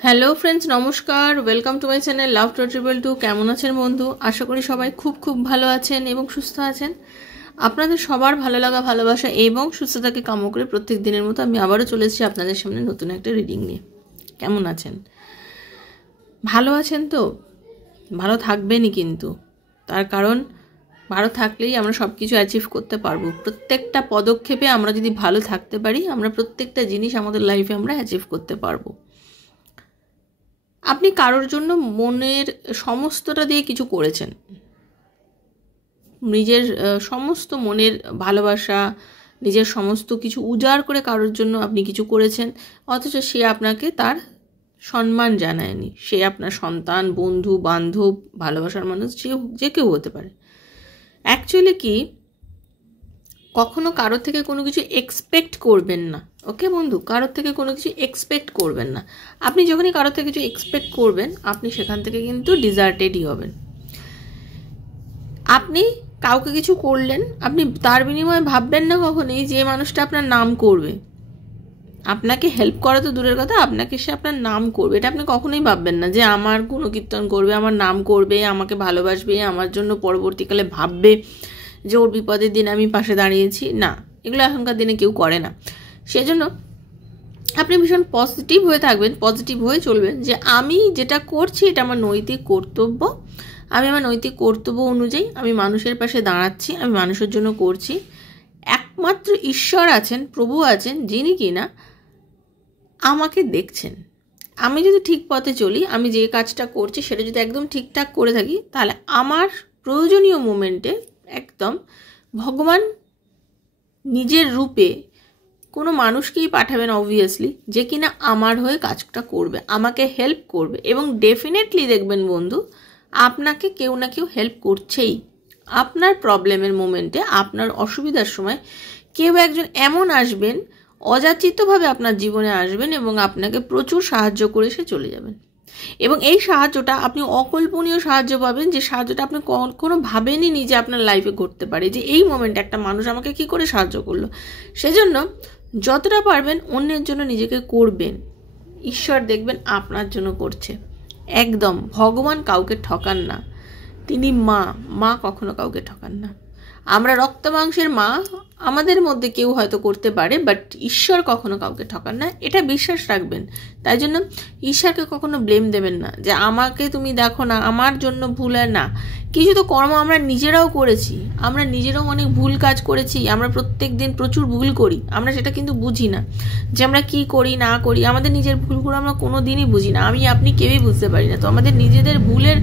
Hello friends, নমস্কার। Welcome to my channel love triple two. কেমন আছেন বন্ধু? আশা করি সবাই খুব খুব ভালো আছেন এবং সুস্থ আছেন। আপনাদের সবার ভালো লাগা, ভালোবাসা এবং সুস্থতাকে কাম্য করে প্রত্যেক দিনের মতো আমি আবারও চলে এসেছি আপনাদের সামনে নতুন একটা রিডিং নিয়ে। কেমন আছেন? ভালো আছেন তো? ভালো থাকবেনই কিন্তু, তার কারণ ভালো থাকলেই আমরা সব কিছু অ্যাচিভ করতে পারবো। প্রত্যেকটা পদক্ষেপে আমরা যদি ভালো থাকতে পারি, আমরা প্রত্যেকটা জিনিস আমাদের লাইফে আমরা অ্যাচিভ করতে পারবো। আপনি কারোর জন্য মনের সমস্তটা দিয়ে কিছু করেছেন, নিজের সমস্ত মনের ভালোবাসা, নিজের সমস্ত কিছু উজাড় করে কারোর জন্য আপনি কিছু করেছেন, অথচ সে আপনাকে তার সম্মান জানায়নি। সে আপনার সন্তান, বন্ধু, বান্ধব, ভালোবাসার মানুষ, যে কেউ হতে পারে। অ্যাকচুয়ালি কি, কখনো কারোর থেকে কোনো কিছু এক্সপেক্ট করবেন না। ওকে বন্ধু, কারোর থেকে কোনো কিছু এক্সপেক্ট করবেন না। আপনি যখনই কারোর থেকে কিছু এক্সপেক্ট করবেন, আপনি সেখান থেকে কিন্তু ডিজার্টেডই হবেন। আপনি কাউকে কিছু করলেন, আপনি তার বিনিময়ে ভাববেন না কখনোই যে মানুষটা আপনার নাম করবে। আপনাকে হেল্প করা তো দূরের কথা, আপনাকে সে আপনার নাম করবে, এটা আপনি কখনোই ভাববেন না যে আমার গুণকীর্তন করবে, আমার নাম করবে, আমাকে ভালোবাসবে, আমার জন্য পরবর্তীকালে ভাববে যে ওর বিপদের দিন আমি পাশে দাঁড়িয়েছি। না, এগুলো এখনকার দিনে কেউ করে না। সেজন্য আপনি ভীষণ পজিটিভ হয়ে থাকবেন, পজিটিভ হয়ে চলবেন যে আমি যেটা করছি এটা আমার নৈতিক কর্তব্য। আমি আমার নৈতিক কর্তব্য অনুযায়ী আমি মানুষের পাশে দাঁড়াচ্ছি, আমি মানুষের জন্য করছি। একমাত্র ঈশ্বর আছেন, প্রভু আছেন, যিনি কিনা আমাকে দেখছেন। আমি যদি ঠিক পথে চলি, আমি যে কাজটা করছি সেটা যদি একদম ঠিকঠাক করে থাকি, তাহলে আমার প্রয়োজনীয় মোমেন্টে একদম ভগবান নিজের রূপে কোনো মানুষকেই পাঠাবেন অবভিয়াসলি, যে কিনা আমার হয়ে কাজটা করবে, আমাকে হেল্প করবে। এবং ডেফিনেটলি দেখবেন বন্ধু, আপনাকে কেউ না কেউ হেল্প করছেই। আপনার প্রবলেমের মোমেন্টে, আপনার অসুবিধার সময় কেউ একজন এমন আসবেন, অযাচিতভাবে আপনার জীবনে আসবেন এবং আপনাকে প্রচুর সাহায্য করে সে চলে যাবেন। এবং এই সাহায্যটা আপনি অকল্পনীয় সাহায্য পাবেন, যে সাহায্যটা আপনি কখনো ভাবেনই নি যে আপনার লাইফে ঘটতে পারে, যে এই মোমেন্টে একটা মানুষ আমাকে কি করে সাহায্য করলো। সেজন্য যতটা পারবেন অন্যের জন্য নিজেকে করবেন। ঈশ্বর দেখবেন আপনার জন্য করছে। একদম ভগবান কাউকে ঠকান না, তিনি মা, মা কখনো কাউকে ঠকান না। আমরা রক্ত মাংসের মা, আমাদের মধ্যে কেউ হয়তো করতে পারে, বাট ঈশ্বর কখনো কাউকে ঠকান না, এটা বিশ্বাস রাখবেন। তাই জন্য ঈশ্বরকে কখনো ব্লেম দেবেন না যে আমাকে তুমি দেখো না, আমার জন্য ভুল। হয় না, কিছু তো কর্ম আমরা নিজেরাও করেছি, আমরা নিজেরাও অনেক ভুল কাজ করেছি, আমরা প্রত্যেক দিন প্রচুর ভুল করি, আমরা সেটা কিন্তু বুঝি না যে আমরা কি করি না করি। আমাদের নিজের ভুলগুলো আমরা কোনো দিনই বুঝি না, আমি আপনি কেউই বুঝতে পারি না। তো আমাদের নিজেদের ভুলের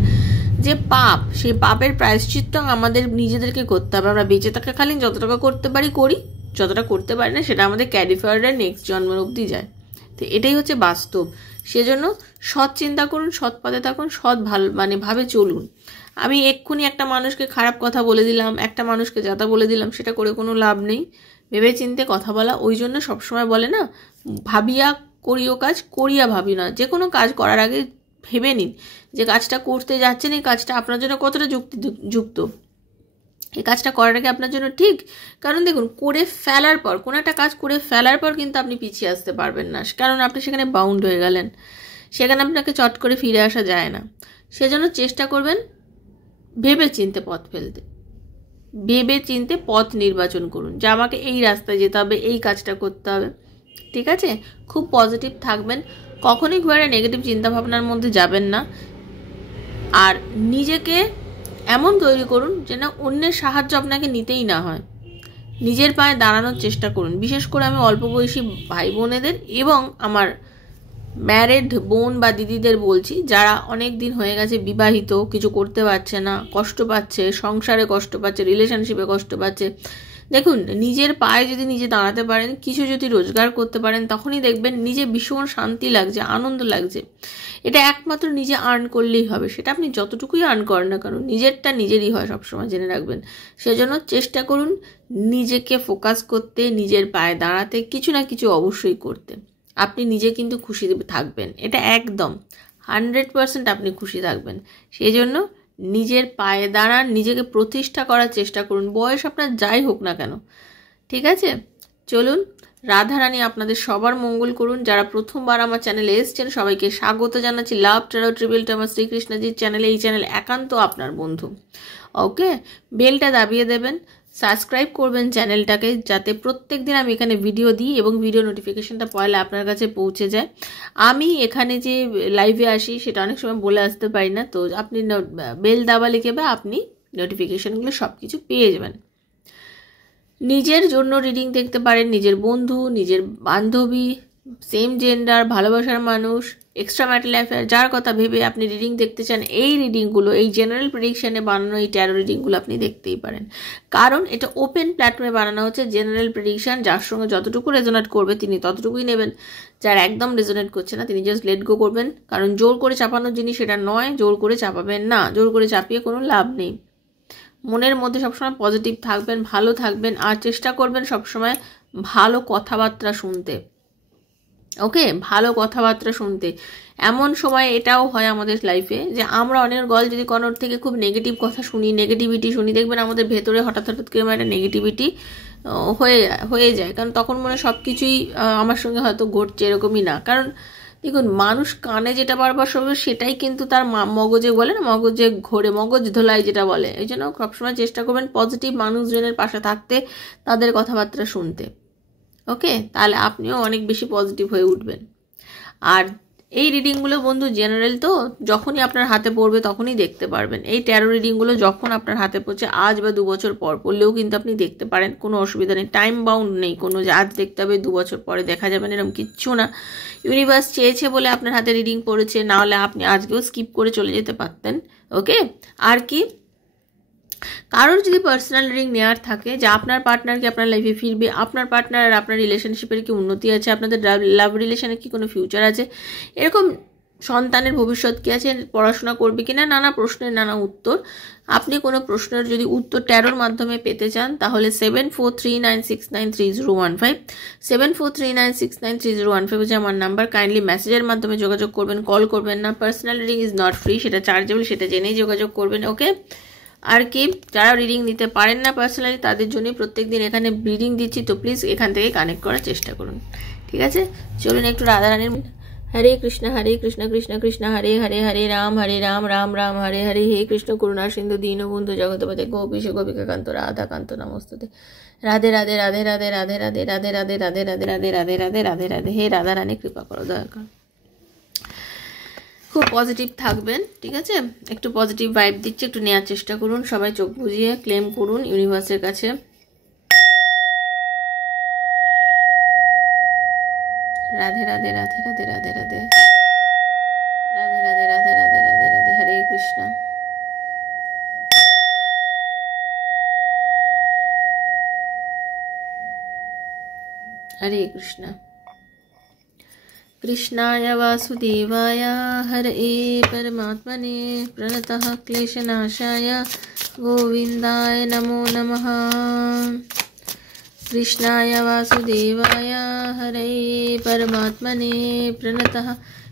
যে পাপ, সেই পাপের প্রায়শ্চিত্ত আমাদের নিজেদেরকে করতে হবে। আমরা বেঁচে থাকাকালীন যতটা করতে পারি করি, যতটা করতে পারি না সেটা আমাদের ক্যারি ফরওয়ার্ডের নেক্সট জন্মের অবধি যায়। তো এটাই হচ্ছে বাস্তব। সেজন্য সৎ চিন্তা করুন, সৎ পথে থাকুন, সৎ ভাবে চলুন। আমি এক্ষুনি একটা মানুষকে খারাপ কথা বলে দিলাম, একটা মানুষকে যাতা বলে দিলাম, সেটা করে কোনো লাভ নেই। ভেবে চিনতে কথা বলা, ওই জন্য সবসময় বলে না, ভাবিয়া করিও কাজ, করিয়া ভাবি না। যে কোনো কাজ করার আগে ভেবে নিন যে কাজটা করতে যাচ্ছেন, এই কাজটা আপনার জন্য কতটা যুক্ত, এই কাজটা করার আগে আপনার জন্য ঠিক। কারণ দেখুন, করে ফেলার পর, কোনো একটা কাজ করে ফেলার পর কিন্তু আপনি পিছিয়ে আসতে পারবেন না, কারণ আপনি সেখানে বাউন্ড হয়ে গেলেন, সেখানে আপনাকে চট করে ফিরে আসা যায় না। সেজন্য চেষ্টা করবেন ভেবে চিনতে পথ ফেলতে, ভেবে চিনতে পথ নির্বাচন করুন যে আমাকে এই রাস্তায় যেতে হবে, এই কাজটা করতে হবে। ঠিক আছে? খুব পজিটিভ থাকবেন, কখনোই খুব একটা নেগেটিভ চিন্তাভাবনার মধ্যে যাবেন না। আর নিজেকে এমন তৈরি করুন যে না, অন্যের সাহায্য আপনাকে নিতেই না হয়, নিজের পায়ে দাঁড়ানোর চেষ্টা করুন। বিশেষ করে আমি অল্প বয়সী ভাই বোনেদের এবং আমার ম্যারিড বোন বা দিদিদের বলছি, যারা অনেক দিন হয়ে গেছে বিবাহিত, কিছু করতে পারছে না, কষ্ট পাচ্ছে, সংসারে কষ্ট পাচ্ছে, রিলেশনশিপে কষ্ট পাচ্ছে। দেখুন, নিজের পায়ে যদি নিজে দাঁড়াতে পারেন, কিছু যদি রোজগার করতে পারেন, তখনই দেখবেন নিজে ভীষণ শান্তি লাগছে, আনন্দ লাগছে। এটা একমাত্র নিজে আর্ন করলেই হবে, সেটা আপনি যতটুকুই আর্ন করেন না কেন, নিজেরটা নিজেরই হয়, সবসময় জেনে রাখবেন। সেজন্য চেষ্টা করুন নিজেকে ফোকাস করতে, নিজের পায়ে দাঁড়াতে, কিছু না কিছু অবশ্যই করতে। আপনি নিজে কিন্তু খুশি থাকবেন, এটা একদম 100% আপনি খুশি থাকবেন। সেই জন্য নিজের পায়ে দাঁড়ান, নিজেকে প্রতিষ্ঠা করার চেষ্টা করুন, বয়স আপনার যাই হোক না কেন। ঠিক আছে? চলুন, রাধারানী আপনাদের সবার মঙ্গল করুন। যারা প্রথমবার আমার চ্যানেলে এসছেন সবাইকে স্বাগত জানাচ্ছি। লাভ ট্যারো ট্রিপল আমার শ্রীকৃষ্ণজির চ্যানেলে। এই চ্যানেল একান্ত আপনার বন্ধু। ওকে, বেলটা দাবিয়ে দেবেন, সাবস্ক্রাইব করবেন চ্যানেলটাকে, যাতে প্রত্যেক দিন আমি এখানে ভিডিও দিই এবং ভিডিও নোটিফিকেশনটা পয়লা আপনার কাছে পৌঁছে যায়। আমি এখানে যে লাইভে আসি সেটা অনেক সময় বলে আসতে পারি না, তো আপনি বেল দাবালে বা আপনি নোটিফিকেশনগুলো সব কিছু পেয়ে যাবেন। নিজের জন্য রিডিং দেখতে পারেন, নিজের বন্ধু, নিজের বান্ধবী, সেম জেন্ডার, ভালোবাসার মানুষ, এক্সট্রা ম্যারিটাল অ্যাফেয়ার, যার কথা ভেবে আপনি রিডিং দেখতে চান, এই রিডিংগুলো, এই জেনারেল প্রেডিকশানে বানানো এই ট্যারো রিডিংগুলো আপনি দেখতেই পারেন। কারণ এটা ওপেন প্ল্যাটফর্মে বানানো হচ্ছে। জেনারেল প্রেডিকশান যার সঙ্গে যতটুকু রেজোনেট করবে তিনি ততটুকুই নেবেন, যার একদম রেজোনেট করছে না তিনি জাস্ট লেট গো করবেন। কারণ জোর করে চাপানোর জিনিস সেটা নয়, জোর করে চাপাবেন না, জোর করে চাপিয়ে কোনো লাভ নেই। মনের মধ্যে সবসময় পজিটিভ থাকবেন, ভালো থাকবেন, আর চেষ্টা করবেন সবসময় ভালো কথাবার্তা শুনতে। ওকে, ভালো কথাবার্তা শুনতে। এমন সময় এটাও হয় আমাদের লাইফে যে আমরা অনেক গল যদি কোনোর থেকে খুব নেগেটিভ কথা শুনি, নেগেটিভিটি শুনি, দেখবেন আমাদের ভেতরে হঠাৎ হঠাৎ করে একটা নেগেটিভিটি হয়ে যায়। কারণ তখন মনে সব কিছুই আমার সঙ্গে হয়তো ঘটছে, এরকমই না। কারণ দেখুন, মানুষ কানে যেটা বারবার শোনে সেটাই কিন্তু তার মগজে বলে না, মগজে ঘোরে, মগজ ধোলাই যেটা বলে। এই জন্য সবসময় চেষ্টা করবেন পজিটিভ মানুষজনের পাশে থাকতে, তাদের কথাবার্তা শুনতে। ওকে, তাহলে আপনিও অনেক বেশি পজিটিভ হয়ে উঠবেন। আর এই রিডিংগুলো বন্ধু জেনারেল, তো যখনই আপনার হাতে পড়বে তখনই দেখতে পারবেন। এই ট্যারো রিডিংগুলো যখন আপনার হাতে পড়ছে, আজ বা 2 বছর পর পড়লেও কিন্তু আপনি দেখতে পারেন, কোনো অসুবিধা নেই। টাইম বাউন্ড নেই কোনো, যে আজ দেখতে হবে 2 বছর পরে দেখা যাবে না, এরকম কিচ্ছু না। ইউনিভার্স চেয়েছে বলে আপনার হাতে রিডিং পড়েছে, না হলে আপনি আজকেও স্কিপ করে চলে যেতে পারতেন। ওকে, আর কি, কারোর যদি পার্সোনাল রিডিং নেওয়ার থাকে যে আপনার পার্টনার কি আপনার লাইফে ফিরবে, আপনার পার্টনার আর আপনার রিলেশনশিপের কি উন্নতি আছে, আপনাদের লাভ রিলেশনে কি কোনো ফিউচার আছে, এরকম সন্তানের ভবিষ্যৎ কী আছে, পড়াশোনা করবে কিনা, নানা প্রশ্নের নানা উত্তর। আপনি কোনো প্রশ্নের যদি উত্তর ট্যারোর মাধ্যমে পেতে চান তাহলে 7439693015 7439693015 হচ্ছে আমার নাম্বার। কাইন্ডলি মেসেজের মাধ্যমে যোগাযোগ করবেন, কল করবেন না। Personal reading is not free, সেটা চার্জেবল, সেটা জেনেই যোগাযোগ করবেন। ওকে, আর কি, যারা রিডিং নিতে পারেন না পার্সোনালি তাদের জন্যই প্রত্যেক দিন এখানে রিডিং দিচ্ছি, তো প্লিজ এখান থেকে কানেক্ট করার চেষ্টা করুন। ঠিক আছে, চলুন একটু রাধারানীর। হরে কৃষ্ণ কৃষ্ণ কৃষ্ণ হরে হরে, হরে রাম রাম রাম হরে হরে। হে কৃষ্ণ করুণা সিন্ধু দীনবন্ধু জগৎপতে গোপীশ গোপিকাকান্ত রাধাকান্ত নমস্তুতে। রাধে রাধে রাধে রাধে রাধে রাধে রাধে রাধে রাধে রাধে রাধে রাধে রাধে রাধে রাধে। হে রাধারানী কৃপা করো, দয়া করো। খুব পজিটিভ থাকবেন, ঠিক আছে? একটু পজিটিভ ভাইব দিচ্ছে, একটু নেওয়ার চেষ্টা করুন। সবাই চোখ বুজিয়ে ক্লেম করুন ইউনিভার্সের কাছে। রাধে রাধে রাধে রাধে রাধে রাধে রাধে রাধে রাধে রাধে রাধে রাধে। হরে কৃষ্ণ। হরে কৃষ্ণ। कृष्णाय वासुदेवाय हरये परमात्मने प्रणतः क्लेशनाशाय गोविन्दाय नमो नमः। कृष्णाय वासुदेवाय हरये परमात्मने प्रणतः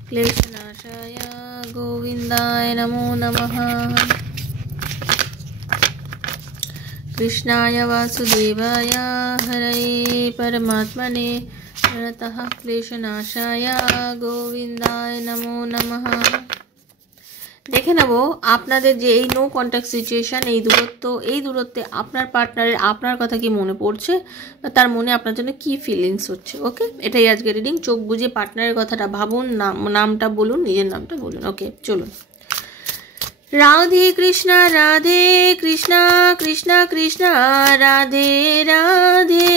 क्लेशनाशाय गोविन्दाय नमो नमः। कृष्णाय वासुदेवाय हरये परमात्मने प्रणतः क्लेशनाशाय गोविन्दाय नमो नमः। দেখে নেব আপনাদের যে এই নো কন্ট্যাক্ট সিচুয়েশন, এই দূরত্বে আপনার পার্টনারের আপনার কথা কি মনে পড়ছে, বা তার মনে আপনার জন্য কি ফিলিংস হচ্ছে। ওকে, এটাই আজকে রিডিং। চোখ বুঝে পার্টনারের কথাটা ভাবুন, নামটা বলুন, নিজের নামটা বলুন। ওকে, চলুন। রাধে কৃষ্ণ কৃষ্ণ কৃষ্ণ রাধে রাধে,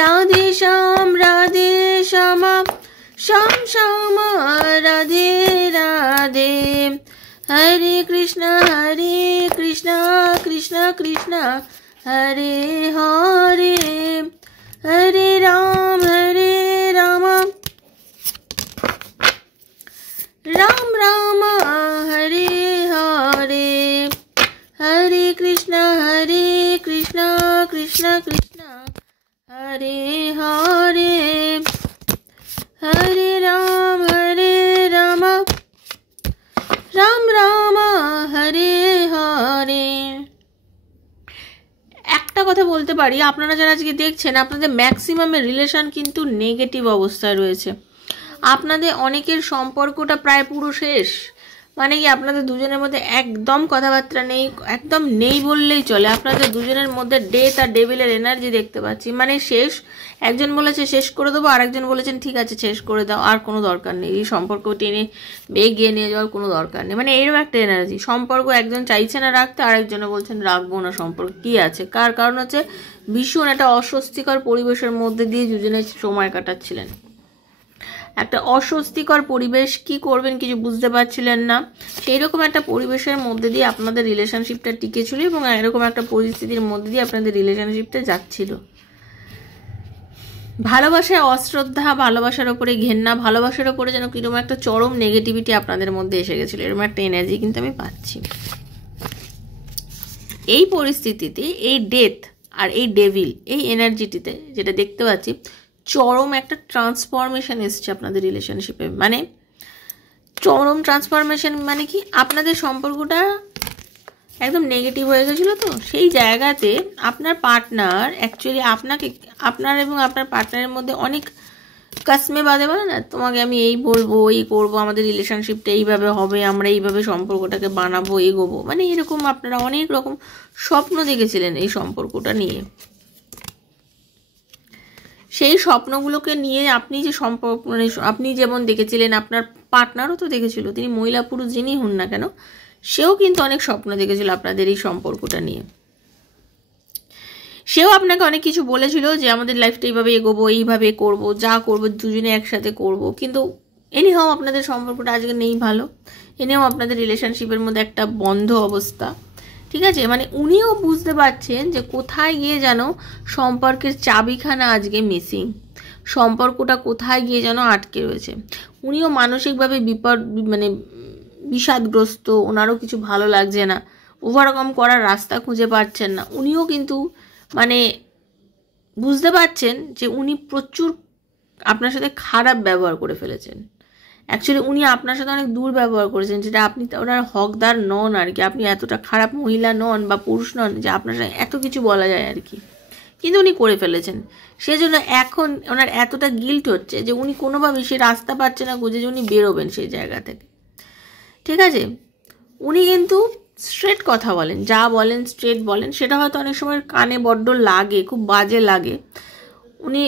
রাধে শ্যাম শ্যাম শ্যাম রাধে রাধে। হরে কৃষ্ণ কৃষ্ণ কৃষ্ণ হরে হরে, হরে রাম রাম রাম হরে হরে, হরে কৃষ্ণ কৃষ্ণ কৃষ্ণ হরে হরে, হরে রাম রাম রাম হরে হরে। একটা কথা বলতে পারি, আপনারা যারা আজকে দেখছেন আপনাদের ম্যাক্সিমামের রিলেশন কিন্তু নেগেটিভ অবস্থায় রয়েছে। আপনাদের অনেকের সম্পর্কটা প্রায় পুরো শেষ, মানে কি আপনাদের দুজনের মধ্যে একদম কথাবার্তা নেই, একদম নেই বললেই চলে। আপনাদের দুজনের মধ্যে ডেথ আর ডেভিলের এনার্জি দেখতে পাচ্ছি, মানে শেষ। একজন বলেছে শেষ করে দেবো, আরেকজন বলেছেন ঠিক আছে শেষ করে দাও, আর কোনো দরকার নেই, এই সম্পর্ক টেনে এগিয়ে নিয়ে যাওয়ার কোনো দরকার নেই, মানে এরকম একটা এনার্জি। সম্পর্ক একজন চাইছে না রাখতে, আরেকজনে বলছেন রাখবো না সম্পর্ক। কি আছে, কার কারণ হচ্ছে ভীষণ একটা অস্বস্তিকর পরিবেশের মধ্যে দিয়ে দুজনে সময় কাটাচ্ছিলেন, একটা অস্বস্তিকর পরিবেশ, কি করবেন কিছু বুঝতে পারছিলেন না। সেই রকম একটা পরিবেশের মধ্যে দিয়ে আপনাদের রিলেশনশিপটা টিকে ছিল এবং এরকম একটা পরিস্থিতির মধ্যে দিয়ে আপনাদের রিলেশনশিপটা যাচ্ছিল। ভালোবাসায় অশ্রদ্ধা, ভালোবাসার ওপরে ঘেন্না, ভালোবাসার ওপরে যেন কিরকম একটা চরম নেগেটিভিটি আপনাদের মধ্যে এসে গেছিলো, এরকম একটা এনার্জি কিন্তু আমি পাচ্ছি। এই পরিস্থিতিতে এই ডেথ আর এই ডেভিল এই এনার্জিটিতে যেটা দেখতে পাচ্ছি, চরম একটা ট্রান্সফরমেশন এসছে আপনাদের রিলেশনশিপে। মানে চরম ট্রান্সফরমেশন মানে কি, আপনাদের সম্পর্কটা একদম নেগেটিভ হয়ে গেছিলো, তো সেই জায়গাতে আপনার পার্টনার অ্যাকচুয়ালি আপনাকে, আপনার এবং আপনার পার্টনারের মধ্যে অনেক কাসমে বাঁধে, বলে না তোমাকে আমি এই বলবো, এই করবো, আমাদের রিলেশনশিপটা এইভাবে হবে, আমরা এইভাবে সম্পর্কটাকে বানাবো, এগোবো, মানে এরকম আপনারা অনেক রকম স্বপ্ন দেখেছিলেন এই সম্পর্কটা নিয়ে। সেই স্বপ্নগুলোকে নিয়ে আপনি যে সম্পর্ক, মানে আপনি যেমন দেখেছিলেন আপনার পার্টনারও তো দেখেছিল, তিনি মহিলা পুরুষ যিনি হন না কেন, সেও কিন্তু অনেক স্বপ্ন দেখেছিল আপনাদের এই সম্পর্কটা নিয়ে। সেও আপনাকে অনেক কিছু বলেছিল যে আমাদের লাইফটা এইভাবে এগোবো, এইভাবে করবো, যা করবো দুজনে একসাথে করব। কিন্তু এনিহাও আপনাদের সম্পর্কটা আজকে নেই ভালো, এনেও আপনাদের রিলেশনশিপের মধ্যে একটা বন্ধ অবস্থা, ঠিক আছে। মানে উনিও বুঝতে পারছেন যে কোথায় গিয়ে যেন সম্পর্কের চাবিখানা আজকে মিসিং, সম্পর্কটা কোথায় গিয়ে যেন আটকে রয়েছে। উনিও মানসিকভাবে মানে বিষাদগ্রস্ত, ওনারও কিছু ভালো লাগছে না, ওভারকাম করার রাস্তা খুঁজে পাচ্ছেন না। উনিও কিন্তু মানে বুঝতে পারছেন যে উনি প্রচুর আপনার সাথে খারাপ ব্যবহার করে ফেলেছেন। অ্যাকচুয়ালি উনি আপনার সাথে অনেক দুর্ব্যবহার করেছেন, যেটা আপনি ওনার হকদার নন আর কি। আপনি এতটা খারাপ মহিলা নন বা পুরুষ নন যে আপনার সাথে এত কিছু বলা যায় আর কি, কিন্তু উনি করে ফেলেছেন। সেজন্য এখন ওনার এতটা গিল্ট হচ্ছে যে উনি কোনোভাবেই সে রাস্তা পাচ্ছে না খুঁজে যে উনি বেরোবেন সেই জায়গা থেকে, ঠিক আছে। উনি কিন্তু স্ট্রেট কথা বলেন, যা বলেন স্ট্রেট বলেন, সেটা হয়তো অনেক সময় কানে বড্ড লাগে, খুব বাজে লাগে। উনি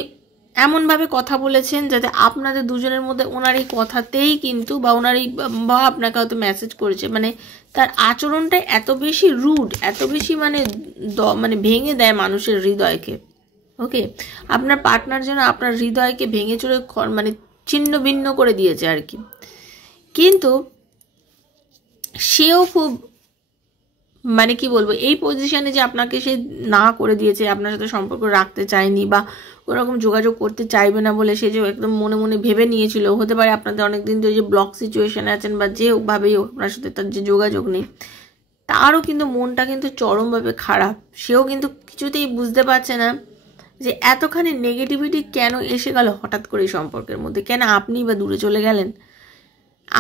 এমনভাবে কথা বলেছেন যাতে আপনাদের দুজনের মধ্যে ওনার এই কথাতেই কিন্তু বা ওনার এই বা আপনাকে হয়তো মেসেজ করেছে, মানে তার আচরণটা এত বেশি রুড, এত বেশি মানে মানে ভেঙে দেয় মানুষের হৃদয়কে। ওকে, আপনার পার্টনার যেন আপনার হৃদয়কে ভেঙে চুরে মানে ছিন্ন ভিন্ন করে দিয়েছে আর কি। কিন্তু সেও খুব মানে কি বলবো, এই পজিশনে যে আপনাকে সে না করে দিয়েছে, আপনার সাথে সম্পর্ক রাখতে চায়নি বা ওরকম যোগাযোগ করতে চাইবে না বলে সে যে একদম মনে মনে ভেবে নিয়েছিল, হতে পারে আপনাদের অনেকদিন ধরে যে ব্লক সিচুয়েশনে আছেন বা যে হোকভাবেই হোক আপনার সাথে তার যে যোগাযোগ নেই, তারও কিন্তু মনটা কিন্তু চরমভাবে খারাপ। সেও কিন্তু কিছুতেই বুঝতে পারছে না যে এতখানি নেগেটিভিটি কেন এসে গেল হঠাৎ করে এই সম্পর্কের মধ্যে, কেন আপনি বা দূরে চলে গেলেন,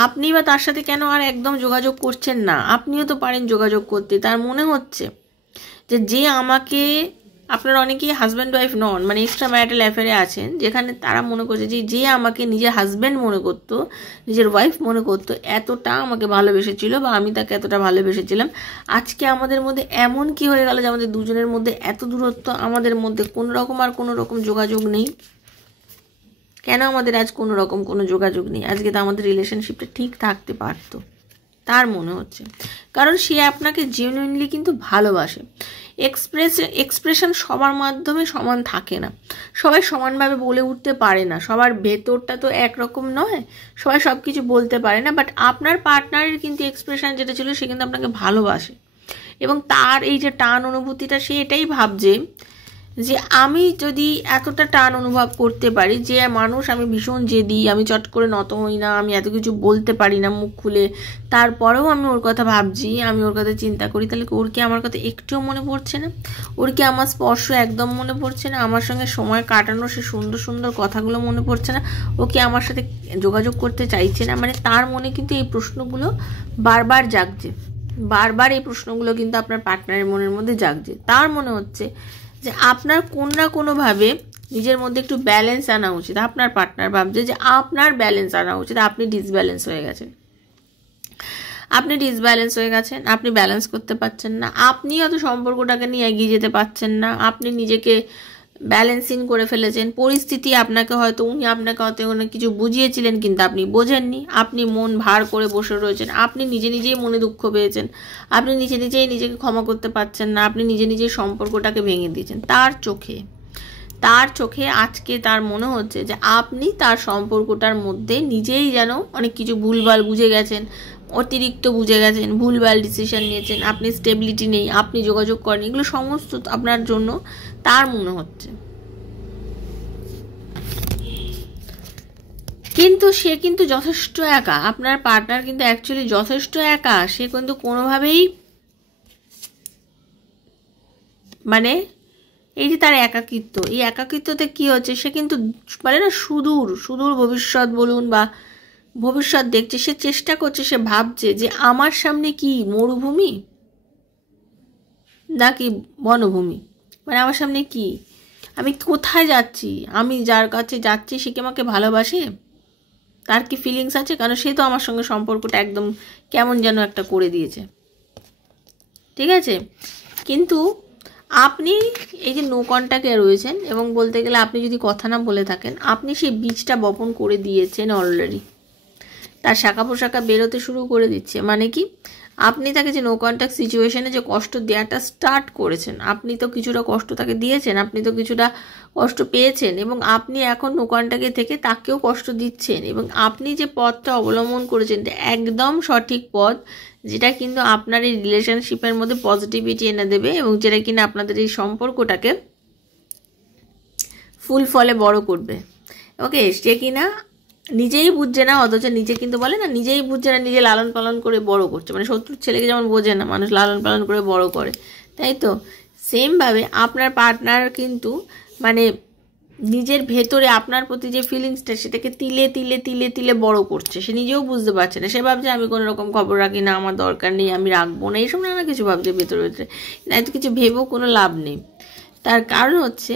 আপনি বা তার সাথে কেন আর একদম যোগাযোগ করছেন না। আপনিও তো পারেন যোগাযোগ করতে। তার মনে হচ্ছে যে আমাকে, আপনারা অনেকেই হাজব্যান্ড ওয়াইফ নন, মানে এক্সট্রা ম্যারিটাল অ্যাফেয়ারে আছেন, যেখানে তারা মনে করছে যে আমাকে নিজের হাজব্যান্ড মনে করতো, নিজের ওয়াইফ মনে করতো, এতটা আমাকে ভালোবেসেছিল বা আমি তাকে এতটা ভালোবেসেছিলাম, আজকে আমাদের মধ্যে এমন কি হয়ে গেল যে আমাদের দুজনের মধ্যে এত দূরত্ব, আমাদের মধ্যে কোনো রকম আর কোনো রকম যোগাযোগ নেই। কেন আমাদের আজ কোনো রকম কোনো যোগাযোগ নেই? আজকে তো আমাদের রিলেশনশিপটা ঠিক থাকতে পারতো, তার মনে হচ্ছে। কারণ সে আপনাকে জেনুইনলি কিন্তু ভালোবাসে। এক্সপ্রেশন সবার মাধ্যমে সমান থাকে না, সবাই সমানভাবে বলে উঠতে পারে না, সবার ভেতরটা তো একরকম নয়, সবাই সব কিছু বলতে পারে না। বাট আপনার পার্টনারের কিন্তু এক্সপ্রেশন যেটা ছিল, সে কিন্তু আপনাকে ভালোবাসে এবং তার এই যে টান অনুভূতিটা, সে এটাই ভাবছে যে আমি যদি এতটা টান অনুভব করতে পারি, যে মানুষ আমি ভীষণ জেদি, আমি চট করে নত হই না, আমি এত কিছু বলতে পারি না মুখ খুলে, তারপরেও আমি ওর কথা ভাবছি, আমি ওর কথা চিন্তা করি, তাহলে ওর কি আমার কথা একটুও মনে পড়ছে না? ওর কি আমার স্পর্শ একদম মনে পড়ছে না? আমার সঙ্গে সময় কাটানো সে সুন্দর সুন্দর কথাগুলো মনে পড়ছে না? ও কি আমার সাথে যোগাযোগ করতে চাইছে না? মানে তার মনে কিন্তু এই প্রশ্নগুলো বারবার জাগছে, বারবার এই প্রশ্নগুলো কিন্তু আপনার পার্টনারের মনের মধ্যে জাগছে। তার মনে হচ্ছে যে আপনার কোনো না কোনোভাবে নিজের মধ্যে একটু ব্যালেন্স আনা উচিত। আপনার পার্টনার ভাবছে যে আপনার ব্যালেন্স আনা উচিত, আপনি ডিসব্যালেন্স হয়ে গেছেন, আপনি ব্যালেন্স করতে পারছেন না, আপনি অত সম্পর্কটাকে নিয়ে এগিয়ে যেতে পারছেন না, আপনি নিজেকে ব্যালেন্সিং করে ফেলেছেন। পরিস্থিতি আপনাকে হয়তো উনি আপনাকে হয়তো অনেক কিছু বুঝিয়েছিলেন কিন্তু আপনি বোঝেননি, আপনি মন ভার করে বসে রয়েছেন, আপনি নিজেই মনে দুঃখ পেয়েছেন, আপনি নিজেই নিজেকে ক্ষমা করতে পারছেন না, আপনি নিজেই সম্পর্কটাকে ভেঙে দিয়েছেন। তার চোখে আজকে তার মনে হচ্ছে যে আপনি তার সম্পর্কটার মধ্যে নিজেই যেন অনেক কিছু ভুলভাল বুঝে গেছেন, অতিরিক্ত বুঝে গেছেন, ভুলভাল ডিসিশন নিয়েছেন, আপনি স্টেবিলিটি নেই, আপনি যোগাযোগ করেন, এগুলো সমস্ত আপনার জন্য তার মনে হচ্ছে। কিন্তু সে কিন্তু যথেষ্ট একা, আপনার পার্টনার কিন্তু অ্যাকচুয়ালি যথেষ্ট একা। সে কিন্তু কোনোভাবেই মানে এই যে তার একাকিত্ব, এই একাকিত্বতে কি হচ্ছে, সে কিন্তু বলে না সুদূর ভবিষ্যৎ বলুন বা ভবিষ্যৎ দেখছে, সে চেষ্টা করছে, সে ভাবছে যে আমার সামনে কি মরুভূমি নাকি বনভূমি, মানে আমার সামনে কি, আমি কোথায় যাচ্ছি, আমি যার কাছে যাচ্ছি সে কি আমাকে ভালোবাসে, তার কি ফিলিংস আছে, কারণ সে তো আমার সঙ্গে সম্পর্কটা একদম কেমন যেন একটা করে দিয়েছে, ঠিক আছে। কিন্তু আপনি এই যে নো কন্ট্যাক্টে রয়েছেন এবং বলতে গেলে আপনি যদি কথা না বলে থাকেন, আপনি সেই বীজটা বপন করে দিয়েছেন অলরেডি, তার শাখা পোশাখা বেরোতে শুরু করে দিচ্ছে। মানে কি, আপনি তাকে যে নো কন্ট্যাক্ট সিচুয়েশনে যে কষ্ট দেওয়াটা স্টার্ট করেছেন, আপনি তো কিছুটা কষ্ট তাকে দিয়েছেন, আপনি তো কিছুটা কষ্ট পেয়েছেন, এবং আপনি এখন নো কন্ট্যাক্টে থেকে তাকেও কষ্ট দিচ্ছেন, এবং আপনি যে পথটা অবলম্বন করেছেন একদম সঠিক পথ, যেটা কিন্তু আপনার এই রিলেশনশিপের মধ্যে পজিটিভিটি এনে দেবে এবং যেটা কিনা আপনাদের এই সম্পর্কটাকে ফুল ফলে বড় করবে। ওকে, সে কিনা নিজেই বুঝছে না, অথচ নিজে কিন্তু বলে না নিজেই বুঝছে না, নিজে লালন পালন করে বড় করছে, মানে শত্রুর ছেলেকে যেমন বোঝে না মানুষ লালন পালন করে বড় করে, তাই তো সেমভাবে আপনার পার্টনার কিন্তু মানে নিজের ভেতরে আপনার প্রতি যে ফিলিংসটা সেটাকে তিলে তিলে তিলে তিলে বড় করছে, সে নিজেও বুঝতে পারছে না, সে ভাবছে আমি কোনো রকম খবর রাখি না, আমার দরকার নেই, আমি রাখবো না, এইসব নানা কিছু ভাবছে ভেতরে তো কিছু ভেবেও কোনো লাভ নেই। তার কারণ হচ্ছে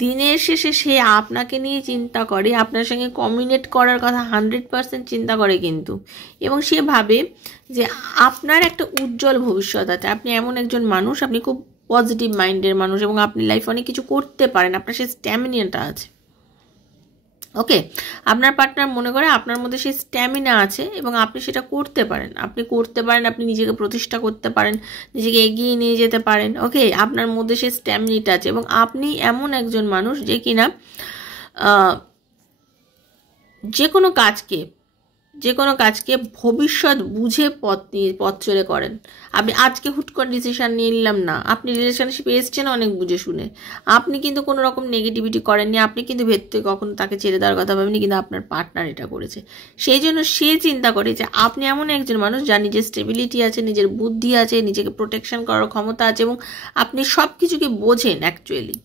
দিনের শেষে সে আপনাকে নিয়ে চিন্তা করে, আপনার সঙ্গে কমিউনিকেট করার কথা 100% চিন্তা করে কিন্তু, এবং সে ভাবে যে আপনার একটা উজ্জ্বল ভবিষ্যৎ আছে, আপনি এমন একজন মানুষ, আপনি খুব পজিটিভ মাইন্ডের মানুষ এবং আপনি লাইফে অনেক কিছু করতে পারেন, আপনার সেই স্ট্যামিনাটা আছে। ওকে, আপনার পার্টনার মনে করে আপনার মধ্যে সেই স্ট্যামিনা আছে এবং আপনি সেটা করতে পারেন, আপনি নিজেকে প্রতিষ্ঠা করতে পারেন, নিজেকে এগিয়ে নিয়ে যেতে পারেন। ওকে, আপনার মধ্যে সেই স্ট্যামিনাটা আছে এবং আপনি এমন একজন মানুষ যে কিনা যে কোনো কাজকে ভবিষ্যৎ বুঝে পথ চলে করেন। আপনি আজকে হুট করে ডিসিশন নিয়ে নিলাম না, আপনি রিলেশনশিপে এসছেন অনেক বুঝে শুনে, আপনি কিন্তু কোনো রকম নেগেটিভিটি করেননি, আপনি কিন্তু ভেতরে কখনো তাকে ছেড়ে দেওয়ার কথা ভাবেননি, কিন্তু আপনার পার্টনার এটা করেছে। সেই জন্য সে চিন্তা করে যে আপনি এমন একজন মানুষ যার নিজের স্টেবিলিটি আছে, নিজের বুদ্ধি আছে, নিজেকে প্রোটেকশন করার ক্ষমতা আছে এবং আপনি সব কিছুকে বোঝেন অ্যাকচুয়ালি।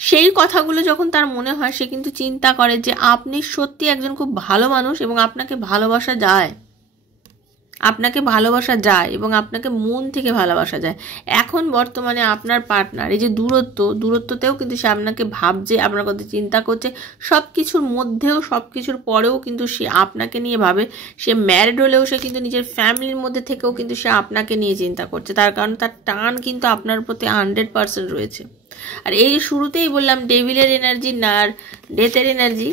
সেই কথাগুলো যখন তার মনে হয়, সে কিন্তু চিন্তা করে যে আপনি সত্যি একজন খুব ভালো মানুষ এবং আপনাকে ভালোবাসা যায় এবং আপনাকে মন থেকে ভালোবাসা যায়। এখন বর্তমানে আপনার পার্টনার এই যে দূরত্বতেও কিন্তু সে আপনাকে ভাবছে, আপনার কথা চিন্তা করছে, সব কিছুর মধ্যেও সব কিছুর পরেও কিন্তু সে আপনাকে নিয়ে ভাবে। সে ম্যারিড হলেও সে কিন্তু নিজের ফ্যামিলির মধ্যে থেকেও কিন্তু সে আপনাকে নিয়ে চিন্তা করছে, তার কারণ তার টান কিন্তু আপনার প্রতি 100% রয়েছে। আর এই যে শুরুতেই বললাম ডেভিলের এনার্জি না আর ডেথের এনার্জি,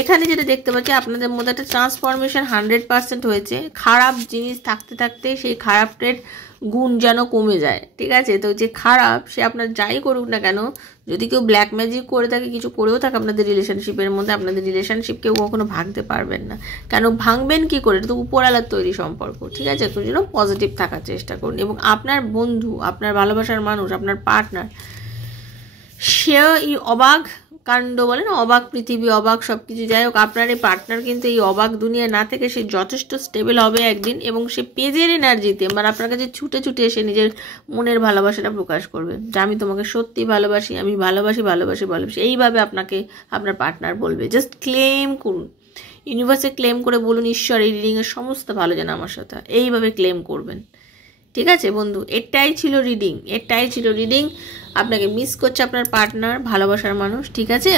এখানে যেটা দেখতে পাচ্ছি আপনাদের মধ্যে একটা ট্রান্সফরমেশন 100% হয়েছে। খারাপ জিনিস থাকতে থাকতে সেই খারাপের গুণ যেন কমে যায়, ঠিক আছে। তো যে খারাপ সে আপনার যাই করুক না কেন, যদি কেউ ব্ল্যাক ম্যাজিক করে থাকে, কিছু করেও থাকে আপনাদের রিলেশনশিপের মধ্যে, আপনাদের রিলেশনশিপ কেউ কখনো ভাঙতে পারবেন না। কেন ভাঙবেন কি করে, এটা তো উপরওয়ালার তৈরি সম্পর্ক, ঠিক আছে। তো জন্য পজিটিভ থাকার চেষ্টা করুন এবং আপনার বন্ধু, আপনার ভালোবাসার মানুষ, আপনার পার্টনার, সে এই অবাক কাণ্ড বলে না, অবাক পৃথিবী, অবাক সব কিছু, যাই হোক আপনার এই পার্টনার কিন্তু এই অবাক দুনিয়া না থেকে সে যথেষ্ট স্টেবল হবে একদিন এবং সে পেজের এনার্জিতে মানে আপনার কাছে ছুটে ছুটে এসে নিজের মনের ভালোবাসাটা প্রকাশ করবে যে আমি তোমাকে সত্যি ভালোবাসি, আমি ভালোবাসি, এইভাবে আপনাকে আপনার পার্টনার বলবে। জাস্ট ক্লেম করুন, ইউনিভার্সে ক্লেম করে বলুন ঈশ্বর এই রিডিংয়ের সমস্ত ভালো যেন আমার সাথে, এইভাবে ক্লেম করবেন, ঠিক আছে বন্ধু, এটাই ছিল রিডিং। আপনাকে মিস করছে আপনার পার্টনার, ভালোবাসার মানুষ। ঠিক আছে,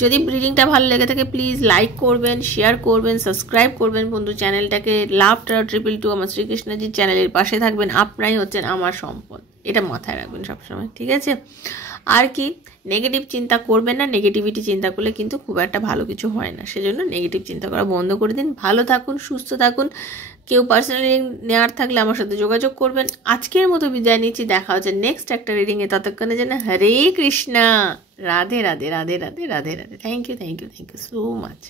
যদি রিডিংটা ভালো লেগে থাকে প্লিজ লাইক করবেন, শেয়ার করবেন, সাবস্ক্রাইব করবেন বন্ধু চ্যানেলটাকে। লাভ টাও 222 আমার শ্রীকৃষ্ণজির চ্যানেলের পাশে থাকবেন, আপনারাই হচ্ছেন আমার সম্পদ, এটা মাথায় রাখবেন সবসময়। ঠিক আছে, আর কি নেগেটিভ চিন্তা করবেন না, নেগেটিভিটি চিন্তা করলে কিন্তু খুব একটা ভালো কিছু হয় না, সেজন্য নেগেটিভ চিন্তা করা বন্ধ করে দিন। ভালো থাকুন, সুস্থ থাকুন। কেউ পার্সোনালি নেওয়ার থাকলে আমার সাথে যোগাযোগ করবেন। আজকের মতো বিদায় নিচ্ছি, দেখা হচ্ছে নেক্সট একটা রিডিংয়ে। ততক্ষণে যেন Hare Krishna, Radhe Radhe Radhe Radhe Radhe Radhe. Thank you so much.